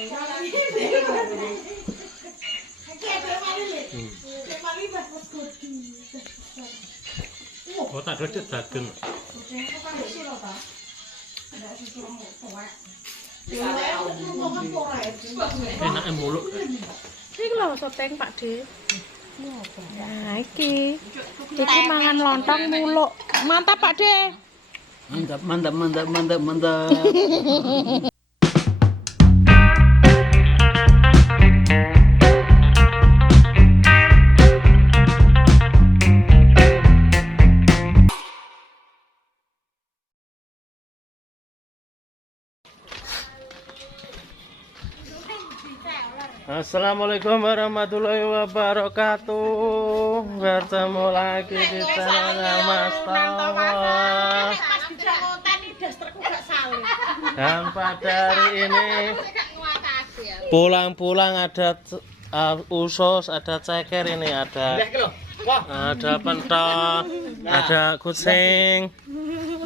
Oh tak gede daging. Enak muluk. Iki lho soteng Pak De. Nah, iki mangan lontong muluk. Mantap Pak De. Mantap. Assalamualaikum warahmatullahi wabarakatuh. Bertemu lagi di channelnya Mas Tawa. Dan pada hari ini pulang-pulang ada usus, ada ceker ini, ada pentol, ada kucing.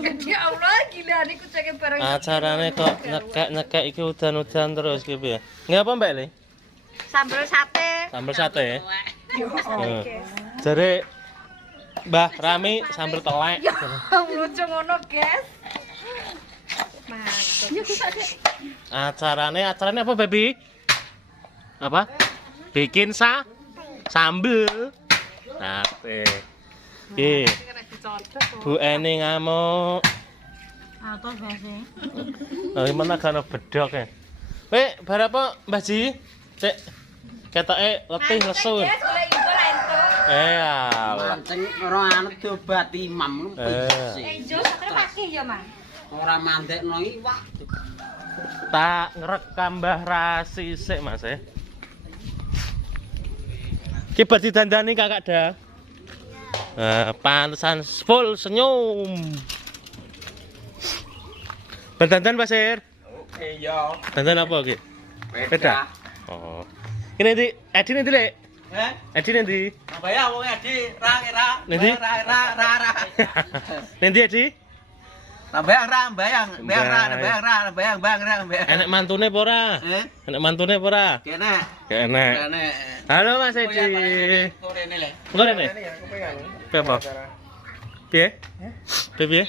Ya Allah, gila nih kucingnya bareng. Acaranya kok nyekek iki udan-udan terus gitu ya. Nggak apa Mbak Le? Sambal sate. Sambal sate. Jadi Mbah Rami sambal telek. Ya, lucu ngono, guys. Mantap. Acaranya apa, Baby? Apa? Bikin sambel. Sate. Iki. Bu Eni ngamuk. Apa bahasa? Oh, gimana kan bedok ya? Weh, berapa Mbah Ji? Cek ketoke letih lesu. Alah. Mancing ora anet diobat imam lu. Enjo sakre pakih ya, Mas. Ora mandekno iwak. Tak ngerekam Mbah Rasi sik, Mas e. Ki bar didandani Kakak Da. Pantesan full senyum. Berdandan Pasir. Oke, ya. Dandan apa iki? Beda. Oh. Ini di Edi nanti Le. Edi nanti. Apa ya wong Edi ra. Nanti? Ra. Nanti Edi. Bayang. Enak mantune apa ora? Enak mantune apa ora? Kene. Enak. Halo Mas Edi. Korene le. Korene. Piye apa? Piye? Piye?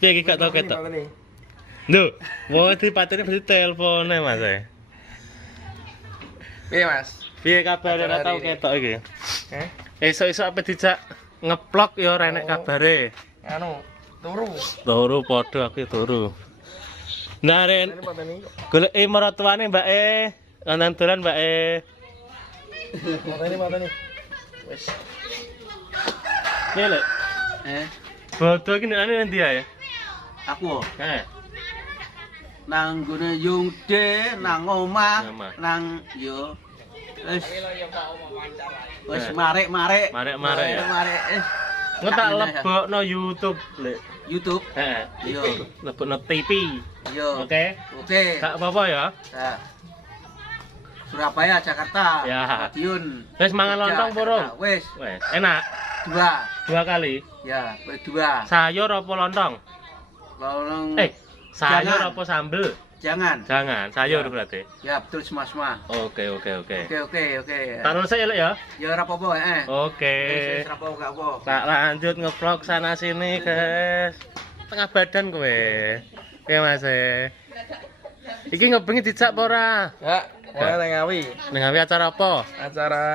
Piye iki gak tau ketok. Lho, wong dipatene berarti telpone Mas e. Piye Mas? Piye kabare ora tau ketok iki? Esuk-esuk apa dijak ngeplok ya ora enek kabare. Anu, turu. Turu padha aku turu. Nah, Ren. Goleki maratuane Mbak E. Nang dolan Mbak E. Mateni. Wis. Piye, Lek? Bodo iki nek ndi ya? Aku Heh. nang gone Yungde, nang omah, Omah. nang yo wis marek. Marek ya. Marek. Engko tak lebokno YouTube, Lek. YouTube. Heeh. Yo. Lebokno TV. Yo. Oke. Oke. Gak apa-apa ya. Nah. Surabaya, Jakarta. Ya. Madiun. Wis mangan lontong burung. Wis. Wis, enak. Dua 2 kali. Ya, wis 2. Sayur apa lontong? Lontong. Sayur Jangan. apa sambel? Jangan. Sayur Ya. berarti. Ya, betul semua. Oke. Oke. Tak nulis ya, Lek ya. Ya ora apa-apa, Oke. Wis ora apa-apa. Tak lanjut nge-vlog sana sini, guys. Tengah badan kowe. Oke, Mas. Iki ngebengi dijak apa ora? Ya, mulai nang Ngawi. Ning gawe acara apa? Acara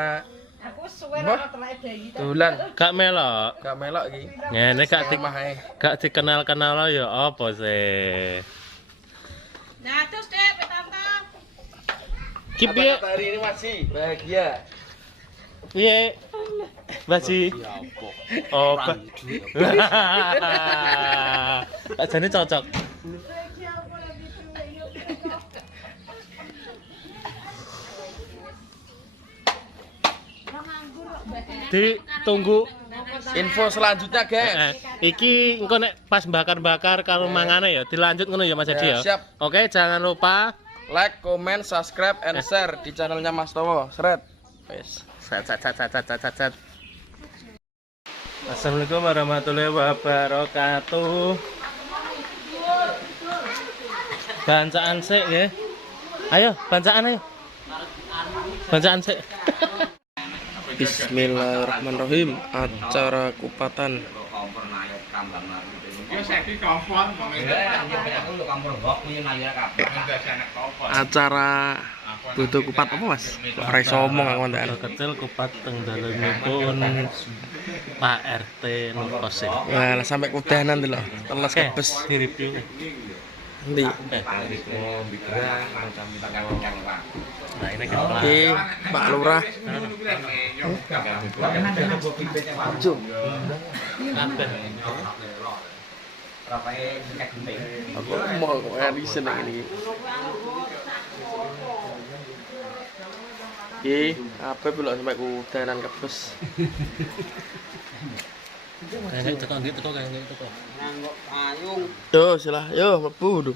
Aku suwe ora telek bayi. dolan, Gak melok. gak melok iki. Ngene gak dikenal-kenal ya apa sih? Nah, terus Dek, petanta. Ki piye? Apa hari ini masih bahagia? Piye? Baji. Oh, tak jane cocok. Ditunggu Info selanjutnya, guys. iki engko nek pas bakar-bakar karo mangane ya dilanjut ngono ya Mas Edi ya. Siap. Oke, jangan lupa Like, comment, subscribe, and share di channelnya Mas Towo. Seret. Wes. Set. Assalamualaikum warahmatullahi wabarakatuh. Gancaan sik nggih. Ayo, bancaan ayo. Bancaan sih. Bismillahirrahmanirrahim. Acara kupatan. Acara butuh kupat apa mas? Ora iso omong aku ndak. Kecil kupat teng dalemipun Pak RT Nukose. Wah, sampai kudanan lho. Teles kebes. Di review. Ndi? Nah, ini kita Oke, Pak Lurah. Jom. Aku mau ngari seneng ini. Apa belum sampai kudanan kebes. Kayaknya teko kayaknya teko. Yo, silah. Yo, mlebu dong.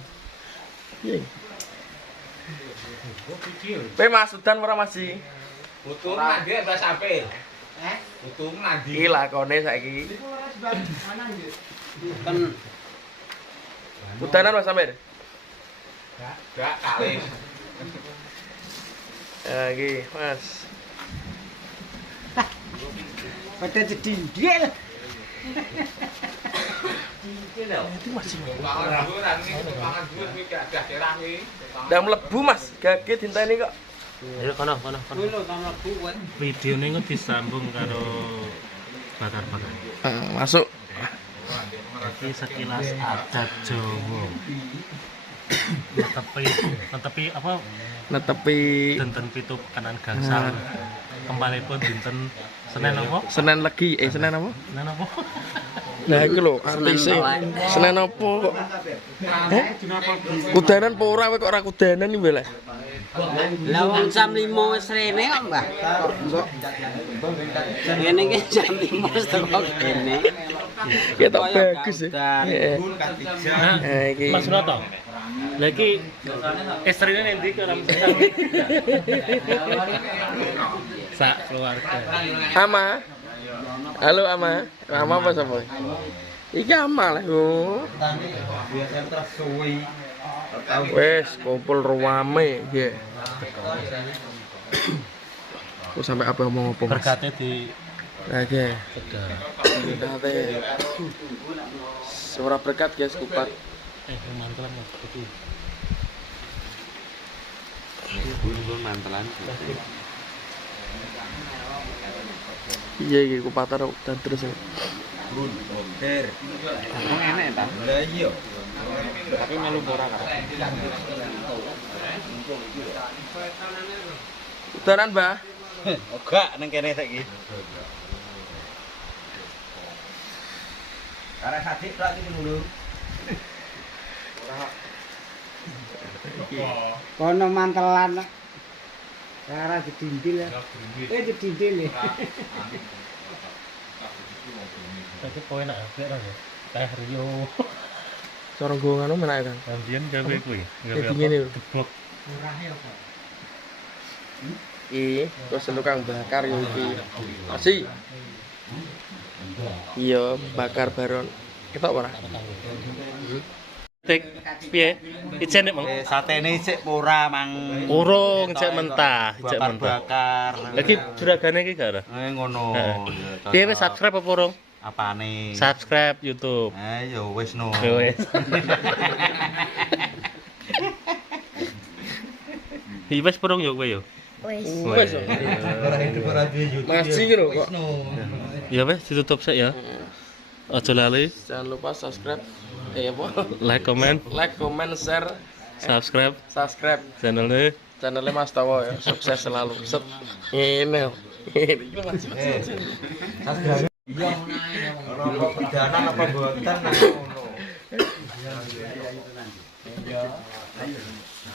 Piye? Mas udan ora masih? Butuh nanti bahas apa? Butuh nanti. Iki lakone saiki. Kan Udanan Mas Samir? enggak kali. Iki, Mas. Pada jadi dia. Udah mlebu Mas, gage dinteni kok. Ayo kono. Video ini kok disambung karo bakar-bakar. Masuk. Jadi sekilas adat Jawa. Netepi apa? Netepi Dinten pitu kanan gangsal. Kembali pun dinten Senin apa? Senin Legi, Senin apa? Senin apa? Nah iki lho artise. Senin apa kok? Kudanan apa ora kok ora kudanan iki lho. Lah wong jam 5 wis rene kok, Mbah. Kok ngene iki jam 5 wis teko kene. Ketok bagus ya. Nah, Iki Mas Roto. Lah iki istrine endi kok ora mesti sak keluarga. Ama. Halo Ama. Ama apa sapa? Iki Ama lah. Wes kumpul ruame nggih. Kok sampai apa ngomong apa Mas? Berkatnya di Oke. Berkate. Suara berkat guys kupat. mantelan Mas. Iki. Iya iki kupatan dan terus. Enak ta? Lah iya. Tapi melu ora kan. Udanan, Mbah. Enggak nang kene saiki. Karena sadik tok iki dulu. Kono mantelan. Cara jedindil ya. Jedindil ya. Tapi kowe enak apik ra. Kayak Rio. Cara nggo ngono menak kan. Ambiyen gawe kuwi, gawe Kayak gini lho. Debok. Iki terus tukang bakar yo iki. Masih. Iya, bakar baron. Ketok ora? Tik piye? Ijen nek Mang. Satene sik ora mang. Urung cek mentah, cek mentah. Bakar. Lagi juragane iki gak ora? Ngono. Piye wis subscribe apa urung? Apane? Subscribe YouTube. Ya wis no. Wis. Iki wis urung yo kowe yo. Wes. Masih lho kok. Ya wis ditutup sik ya. Aja lali Jangan lupa subscribe. Apa? like, comment, Share, subscribe channelnya channelnya. Mas Tawo ya. Sukses selalu. Set. Ini. Pidana apa mboten ngono.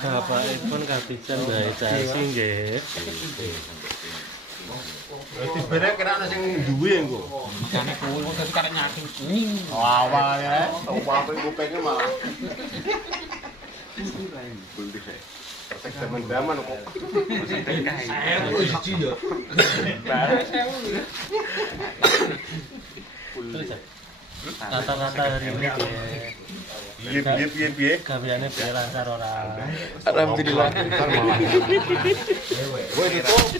Bapakipun kapisan gawe casi nggih. Sebenarnya kena ana sing duwe engko. Makane kuwi kok dadi karek nyaki. Awal ya. Apa kupenge malah. Persek teman-teman kok. Siji ya. Kata-kata hari ini Piye. Gaweane piye lancar ora? Alhamdulillah. Woi ditutup.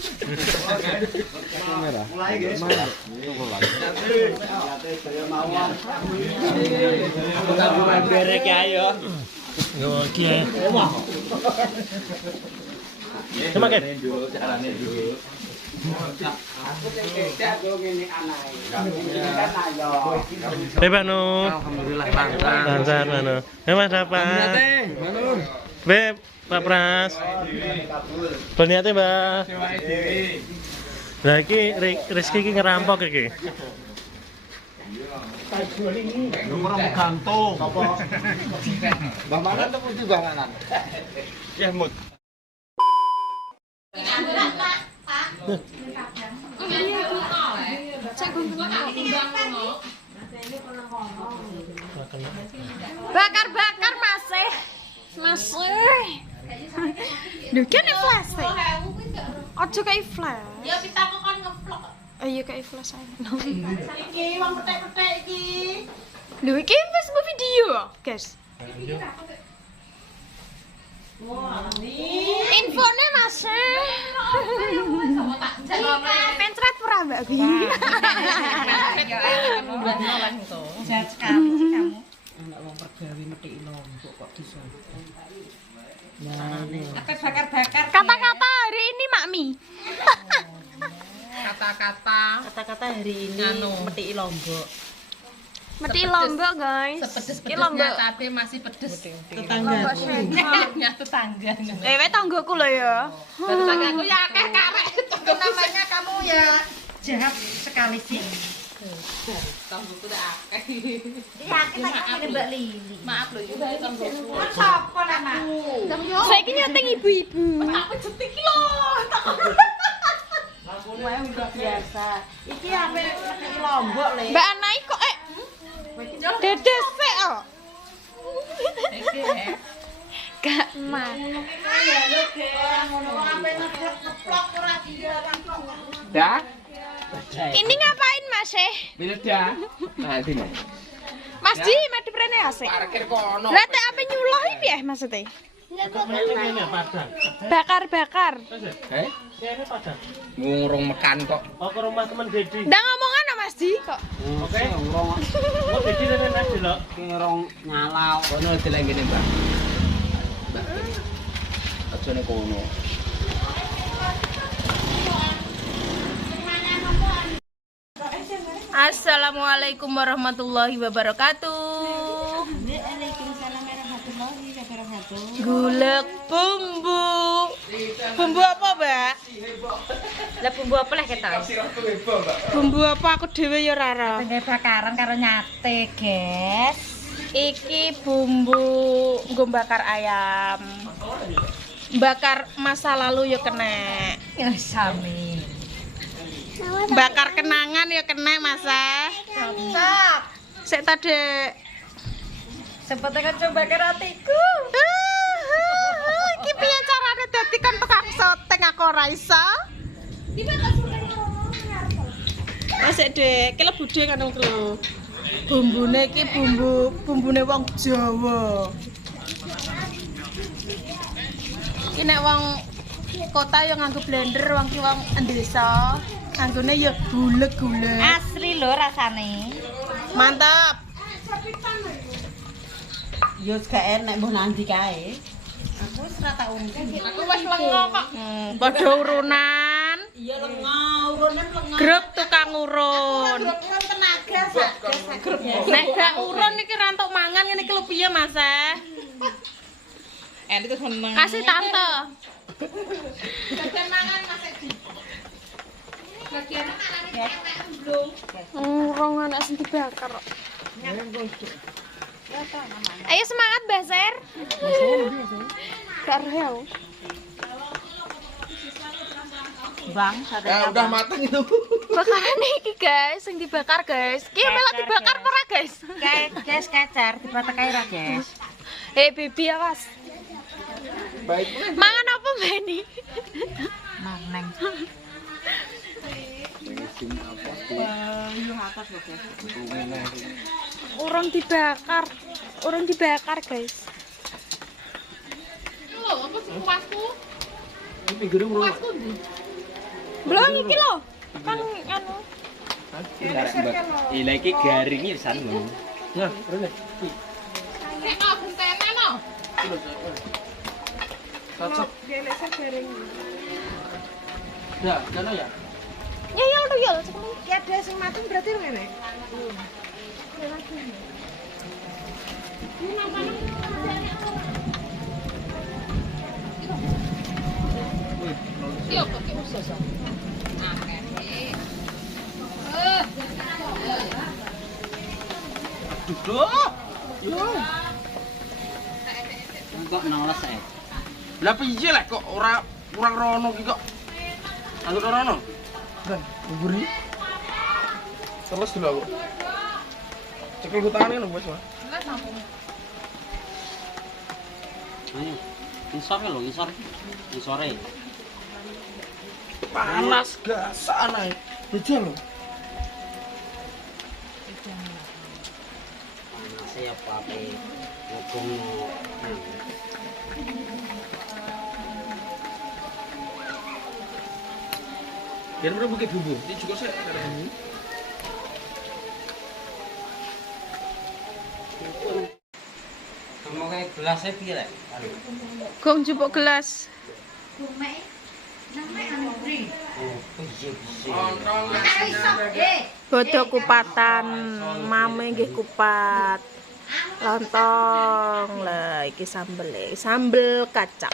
Berek ayo. Yo kiye. Cuma kan. Bano. Alhamdulillah lancar. Lancar Bano. Mas apa? Beb, Pak Pras. Berniate, Mbak. Lah iki Rizky iki ngerampok iki. Nomor gantung. Bang Manan tuh puji Bang Manan. Ya mut. Bakar masih. Duh kan flash. Ojo kayak flash. Ya pitaku kan ngevlog. Iya kayak flash ae. Iki wong petek-petek iki. Lho iki wis video, guys. Infone Mas. Pencret ora Mbak Bi. Sehat sekali sih kamu. Anak wong pergawe metik lombok kok bisa. Apa bakar-bakar. Kata-kata hari ini Makmi. Kata-kata hari ini metik lombok. Meti lombok, guys. Iki lombok. Cabe masih pedes. Lombok sehat. Ya tetangga. Wewe tanggoku lho ya. Tetanggaku ya akeh karek. Namanya kamu ya jahat sekali sih. Tanggoku udah akeh. Iya, kita kan Mbak Lili. Maaf lho, itu tanggoku. Sapa namaku? Saiki nyateng ibu-ibu. Tak pejet iki lho. Wae udah biasa. Iki ape metik lombok le. Mbak Anai kok dedes sik kok. Gak emak. Ya lho, Ge. Ngono kok ape ngeplok ora dilarang kok. Dah. Ini ngapain Mas? Bila dah. Nah, sini. Mas Di, madhep rene asik. Parkir kono. Lah tek ape nyuloh iki piye maksudnya? Ini padang. Bakar-bakar. Heh? Ini padang. Ngurung mekan kok. Oh ke rumah teman Dedi. Ndak ngomongan no Mas Di kok. Oke. Oh Dedi rene nang delok. Ngurung nyalau. Kono deleng ngene, Mbak. Aja nek kono. Assalamualaikum warahmatullahi wabarakatuh. Gulek bumbu. Bumbu apa, Mbak? Lah bumbu apa lah kita? Bumbu apa aku dhewe ya ora ora. Tengah bakaran karo nyate, guys. Iki bumbu nggo bakar ayam. Bakar masa lalu ya kena. Ya sami. Bakar kenangan ya kena masa. Cocok. Sik ta, Dek. Seperti kan coba bakar hatiku. Iki piye carane dadi kan tukang soteng aku ora iso? Wes Dek, ki lebu Dek kan lho. Bumbune iki bumbune wong Jawa. Iki nek wong kota yo nganggo blender, wong ki wong desa anggone yo gulek-gulek. Asli lho rasane. Mantap. Yo gak enak mbah nang ndi kae. Aku wis ora tak urun. Aku wis lengo kok. Padha urunan. Iya lengo, urunan lengo. Grup tukang urun. Urun tenaga sak grup. Nek gak urun iki ra entuk mangan ngene iki lho piye Mas? Endi terus meneng. Kasih tante. Bagian mangan Mas Edi. Bagian mangan belum. Urung anak sing dibakar. Ayo semangat Mbak Ser. Gak real. Bang, Udah matang itu. Bakaran iki guys, sing dibakar guys. Ki melok dibakar apa ora guys? guys kecer dibatek ae ra, guys. Bibi awas. Baik. Mangan apa Mbak ini? Maneng. Urung dibakar. Urung dibakar, guys. Belum iki lho. Kan anu. Lagi garingnya sana. Nah, rene. Cocok. Ya, kana ya. Ya ya udah ya. Ki ada sing mati berarti ngene. Kok noles ae. Lah piye lek kok ora kurang rono ki kok. Anggur rono. Dan buburi. Terus dulu aku. Cekel ku tangane lho wis, Mas. Ayo. Isor. Isore. Panas gasan ae. Bejal lho. Siapa ape ngomong Biar mereka bukit bumbu. Ini juga saya ada bumbu. kamu kayak gelasnya piye lek? Gong jupuk gelas. Bodho kupatan, mame nggih kupat. Lontong. Lah iki sambel. Sambel kacang.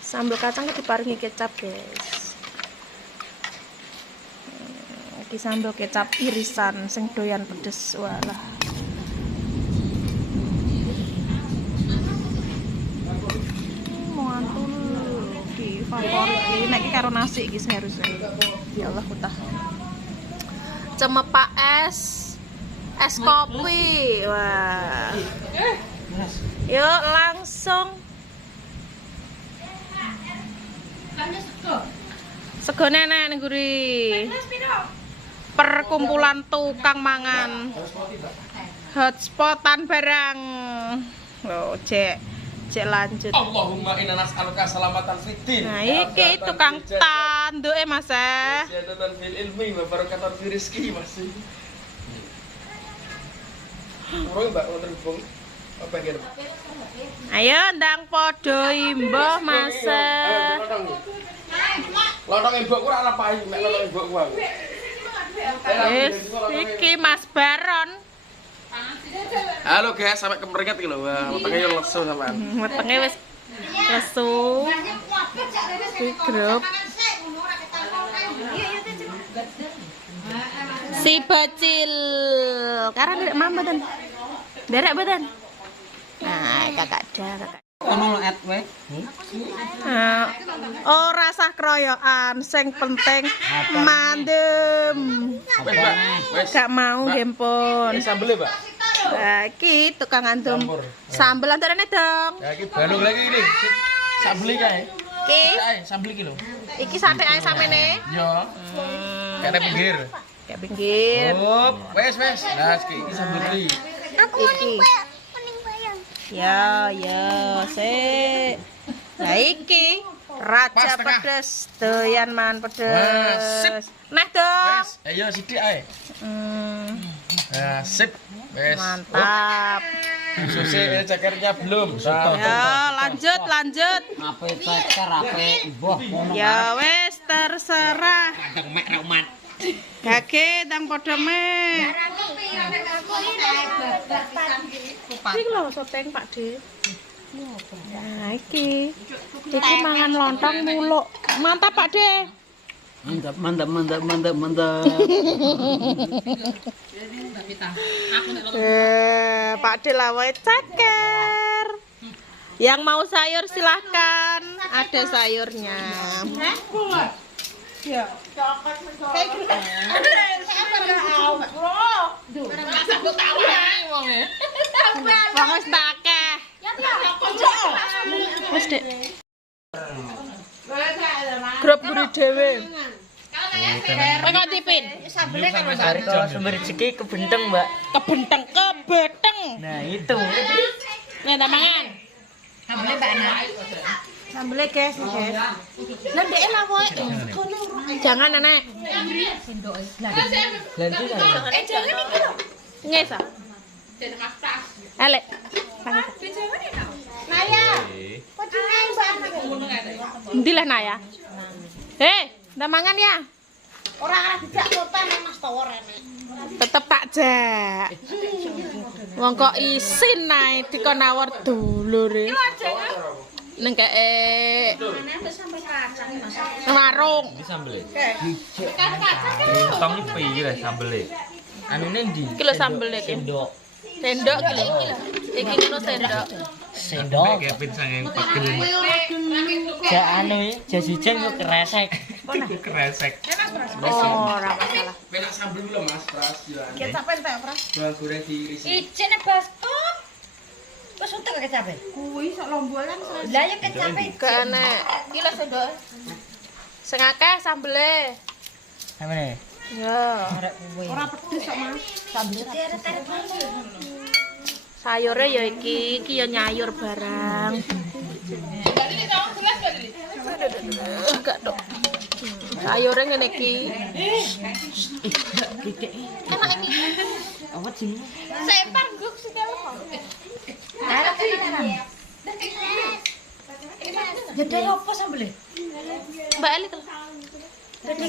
Sambel kacang diparingi kecap, guys. Iki sambel kecap irisan sing doyan pedes. Walah. Mantul ki favorit iki nek karo nasi iki seharusnya. Ya Allah kutah. Cemepak es kopi. Wah. Yuk langsung. Sego nenek ning guri. Perkumpulan tukang mangan. Hotspotan barang. Loh, cek lanjut. Allahumma inna nas'aluka salamatan fiddin. Nah, iki tukang tanduke Mas. Ziyadatan fil ilmi wa barakatan fil rizqi, Mas. Urung Mbak wonten bung. Apa nggih? Ayo ndang padha imbah Mas. Lontong imbokku ora ana payu, nek lontong imbokku aku. Wis iki Mas Baron. Halo guys, sampai kemeringat iki lho. Wah, wetenge yo lesu sampean. Wetenge wis lesu. Grup. Si bacil. Karena derek mama mboten. Derek mboten. Nah, kakak kakak. Ono et we. Ora sah kroyokan, sing penting mandem. Wes, Mbak. Wes. Gak mau gempon. Wis sambel, Mbak. Nah, iki tukang antum. Sambel antarane dong. Ya iki balung lagi ini. Sambel kae. Iki, Kae sambel iki lho. iki sate ae samene. Yo. Kene pinggir. Kayak pinggir. Wes. Nah, iki sambel iki. Iki. Ya, sik. Nah iki raja Pas tengah. pedes, doyan man Wah, pedes. sip. Nah dong. Wes, ayo sithik ae. Nah, sip. Wes. Mantap. Susi cekernya belum. Ya, lanjut. Ape ceker ape mbah ngono. Ya wes terserah. Kadang mek nek umat. Gage tang padha meh. Iki lho sopeng Pak De. Nah, iki mangan lontong muluk. Mantap Pak De. Mantap. Pak De lawe ceker. Yang mau sayur silahkan, ada sayurnya. Ya. Wong wis tak akeh. Wis, Dek. Grup buri dhewe. Kowe kok dipin? Sambelnya kan Harto sumber rezeki kebenteng, Mbak. Kebenteng. Nah, itu. Nih ta mangan. Sambelnya Mbak Ana. Sambelnya guys. Lah ndek lah kowe. Jangan nenek. Jangan iki lho. Ngesa. Elek. Naya. Kok dinae Mbak Ana? Endi lah Naya? Ndak mangan ya? Ora arah dijak kota nang Mas Towo rene. Tetep tak jak. Wong kok isin ae dikon nawar dulure. Neng kae Sampai kacang Mas. warung. Iki sambel. Kacang. Tong iki piye lah sambel. Anune ndi? Iki lho sambel iki. Sendok iki lho. Iki ngono sendok. Sendok. Kevin sanging pegel. Ja anu, jasijeng kok kresek. Kresek. Oh, ora masalah. Penak sambel lho Mas, Pras. Kecap entek, Pras. Bawang goreng diirisi. Ijene baskom. Wes utek kecape. Kuwi sok lombolan. Lah ya kecape. Gak enek. Iki lho sendok. Sing akeh sambele. Samene. Ya. Ora pedes kok Mas. Sambel teret-teret. Sayure ya iki ya nyayur barang. Enggak dok. Sayure ngene iki. Enak iki. Apa sih? Sempar guk sikile kok. Gede opo sambel? Mbak Eli tuh.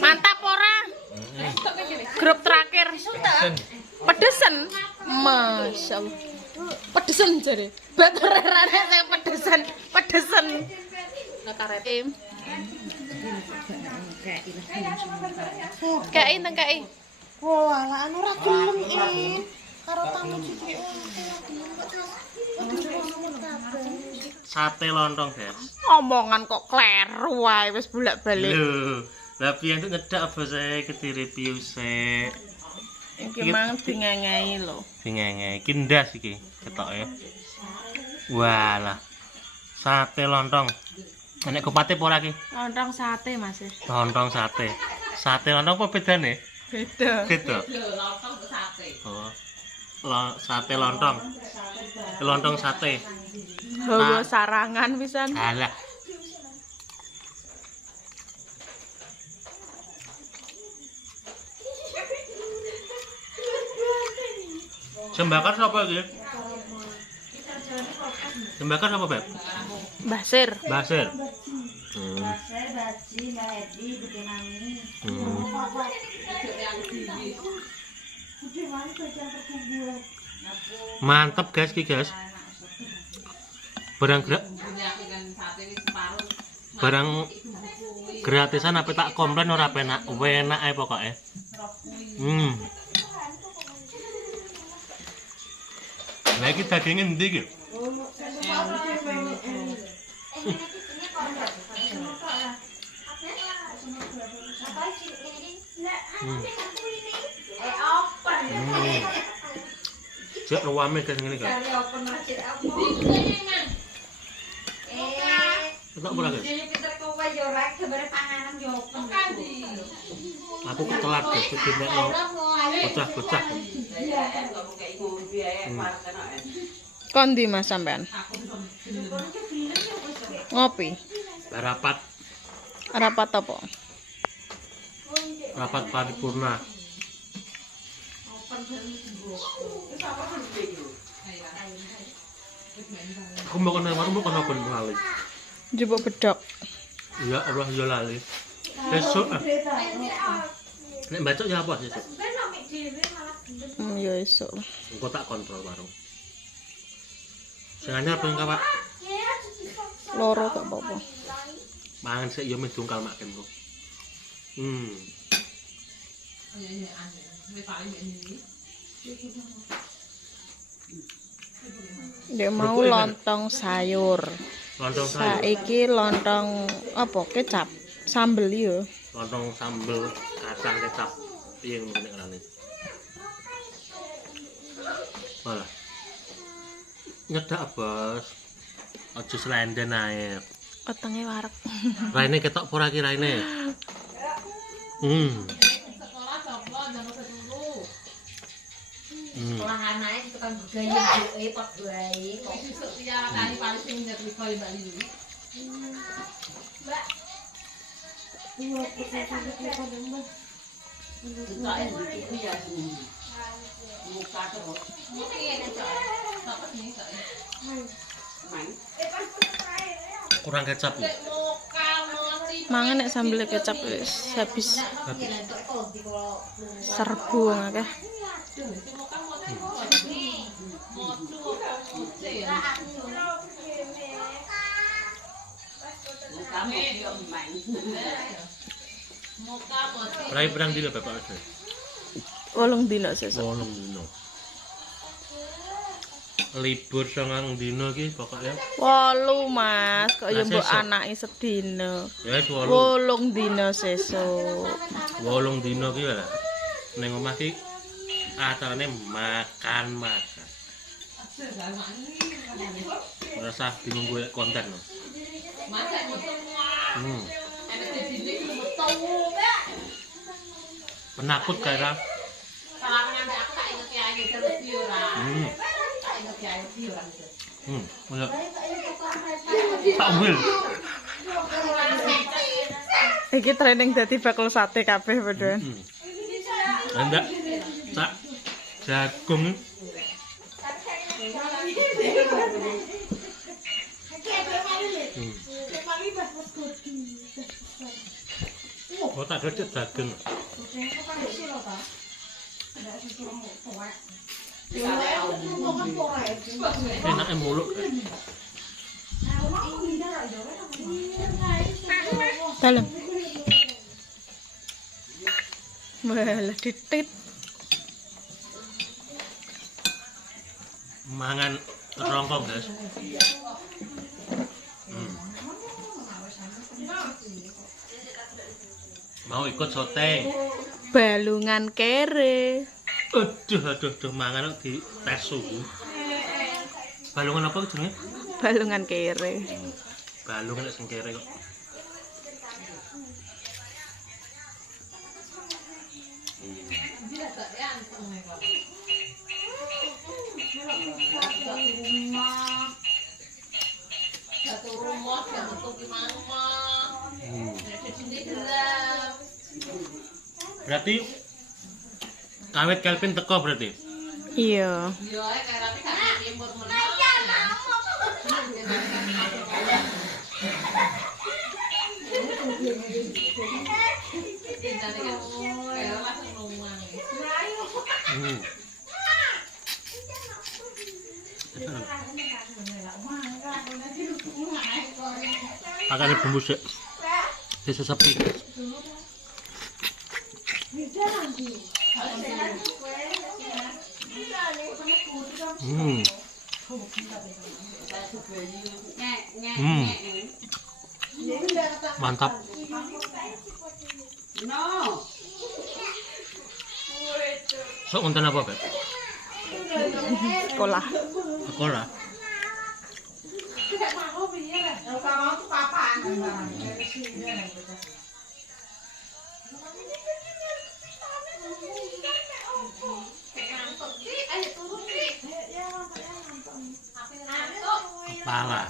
Mantap ora? Grup terakhir. Pedesan. Masya Allah. Pedesan jare. Baterane saya pedesan. Nah karep. Kae nang kae. Oh, ala anu ora gelem iki. Karo tamu cilik. Sate lontong, guys. Omongan kok kleru wae wis bolak-balik. Lho, lah piye itu nyedak apa saya ketiri piuse. Iki mang dingengai lho. Dingenge iki ndas iki ketoke. Walah. Sate lontong. Enek kupate apa ora iki? Lontong sate Mas. Lontong sate. Sate lontong apa bedane? Beda. Beda. Lontong sate. Oh. Sate lontong. Lontong sate. Hawa sarangan pisan. Alah. Sembakar sapa iki? Sembakar sapa, Beb? Basir. Basir. Mantap guys iki guys. Barang gratisan apa tak komplain ora penak, enak ae pokoke. Lah iki daginge endi iki? Cek ruame kan ngene kan. Tak ora guys. Aku ketelat guys, dibekno. Bocah-bocah. Kondi Mas sampean? Ngopi. Rapat Rapat apa? rapat paripurna. Aku mau kena warung mau kena ben lali. Jupuk bedok. Ya Allah ya lali. Besok nek bacok ya apa besok? Ya esuk. Engko tak kontrol warung. Sing anyar pengen kawak. Loro gak apa-apa. Mangan sik ya medungkal makin kok. Dia mau lontong sayur. Lontong sayur. Saiki lontong apa kecap, sambel yo. Lontong sambel kacang kecap. Piye ngono nek ngarane? Malah. Nyedak, Bos. Aja slenden ae. Wetenge wareg. Raine ketok apa ora ki raine? Sekolah anaknya itu kan bergaya pak baik. Kok besok tiara tadi paling sing ngerti kaya Mbak Lili. Mbak. Kurang kecap ya. Mangan nek sambel kecap wis habis. Serbu akeh. Rai perang dina Bapak Mas. 8 dina sesuk. 8 dina. Libur 9 dina iki pokoknya. 8 Mas, kok ya mbok sesuk. anake sedina. Ya wis 8. 8 dina sesuk. 8 dina ki lho. Ning omah ki acarane makan-makan. Rasa bingung gue konten lho. Penakut kayak Sambil. Iki training dadi bakul sate kabeh padha. Enggak. Tak jagung. Oh tak gede jagung. Enaknya muluk. Dalem. Walah titit. Mangan rongkong guys. Mau ikut syuting. Balungan kere. Aduh, mangan kok di tes suhu. Balungan apa jenenge? Balungan kere. Balungan sing kere kok. Berarti kawit Kelvin teko berarti? Iya. Pakai bumbu sih. Disesepi. Mantap. Sok konten apa, Beb? Sekolah. Sekolah. Kepala.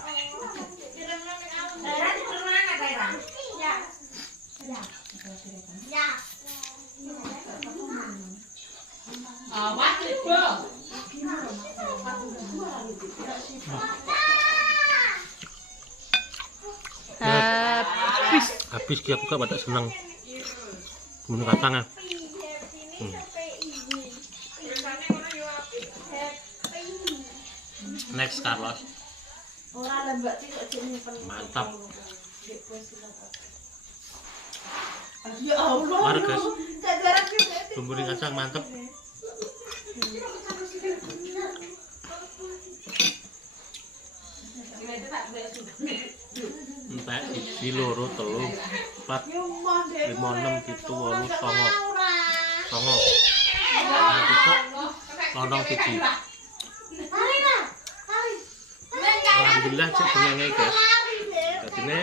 Habis ki aku gak pada seneng. Bumbu kacang. Next Carlos. Mantap. Ya Allah. Mari guys. Bumbu kacang mantap. Entek 1, 2, 3, 4, 5, 6, 7, 8, 9. 9. Besok lontong siji. Alhamdulillah cek bengenge guys. Dadine